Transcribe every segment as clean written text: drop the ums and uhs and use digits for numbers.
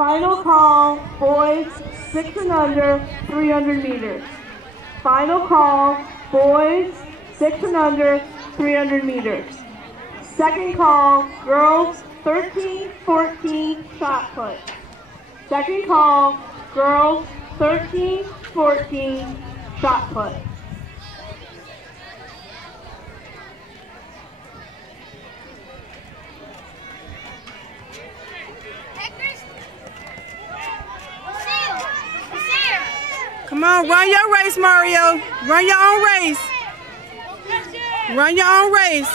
Final call, boys 6 and under, 300 meters. Final call, boys 6 and under, 300 meters. Second call, girls 13-14 shot put. Second call, girls 13-14 shot put. Come on, run your race, Mario. Run your own race. Run your own race.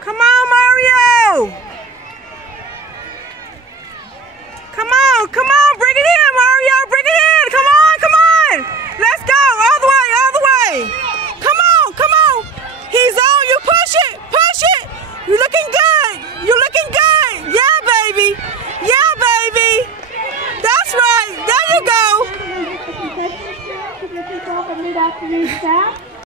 Come on, Mario! Come on, bring it in, Mario, bring it in, come on! Let's go, all the way! Come on! He's on, you push it! You're looking good! Yeah, baby! That's right, there you go! Mid-afternoon staff.